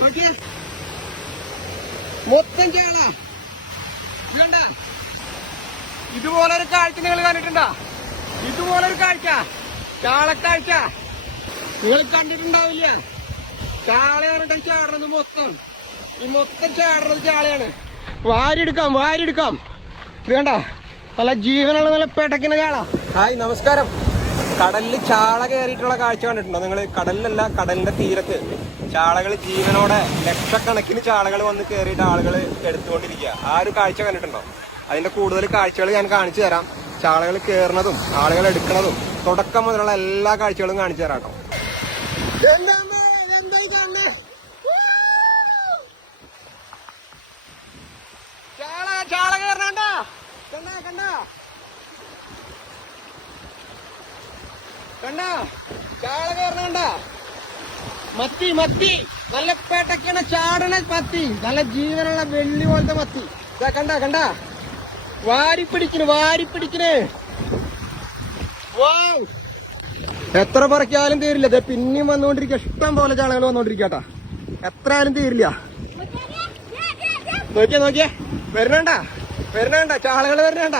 നോക്കിയേ, മൊത്തം ചാള. ഇതുണ്ട, ഇതുപോലൊരു കാഴ്ച നിങ്ങൾ കണ്ടിട്ടുണ്ടോ? ഇതുപോലൊരു കാഴ്ച, ചാളക്കാഴ്ച നിങ്ങൾ കണ്ടിട്ടുണ്ടാവില്ല. ചാളയാണ് ചാടുന്നത് മൊത്തം. ഈ മൊത്തം ചാടുന്നത് ചാളയാണ്. വാരിയെടുക്കാം, വാരിയെടുക്കാം. വേണ്ട, നല്ല ജീവനുള്ള നല്ല പെടക്കുന്ന ചാള. ഹായ്, നമസ്കാരം. കടലിൽ ചാള കയറിയിട്ടുള്ള കാഴ്ച കണ്ടിട്ടുണ്ടോ നിങ്ങൾ? കടലിലല്ല, കടലിന്റെ തീരത്ത് ചാളകൾ ജീവനോടെ ലക്ഷക്കണക്കിന് ചാളകൾ വന്ന് കയറിയിട്ട് ആളുകൾ എടുത്തുകൊണ്ടിരിക്കുക. ആ ഒരു കാഴ്ച കണ്ടിട്ടുണ്ടോ? അതിന്റെ കൂടുതൽ കാഴ്ചകൾ ഞാൻ കാണിച്ചു തരാം. ചാളകൾ കയറുന്നതും ആളുകൾ എടുക്കുന്നതും തുടക്കം മുതലുള്ള എല്ലാ കാഴ്ചകളും കാണിച്ചു തരാം കേട്ടോ. ചാള കയറണ കണ്ട കണ്ട കണ്ട, ചാള കയറണ. മത്തി മത്തി നല്ല പേട്ടക്കണ ചാടണ മത്തി, നല്ല ജീവനുള്ള വെള്ളി പോലത്തെ മത്തി. കണ്ട കണ്ട, വാരിപ്പിടിക്കണ് വാരിപ്പിടിക്കണ്. വാവ്, എത്ര പറക്കാലും തീരില്ല. ഇത് പിന്നെയും വന്നുകൊണ്ടിരിക്കുക. ഇഷ്ടം പോലെ ചാളകൾ വന്നോണ്ടിരിക്കട്ടാ. എത്ര ആയാലും തീരില്ല. നോക്കിയേ നോക്കിയേ, വരണണ്ട വരണണ്ട, ചാളകൾ വരണണ്ട.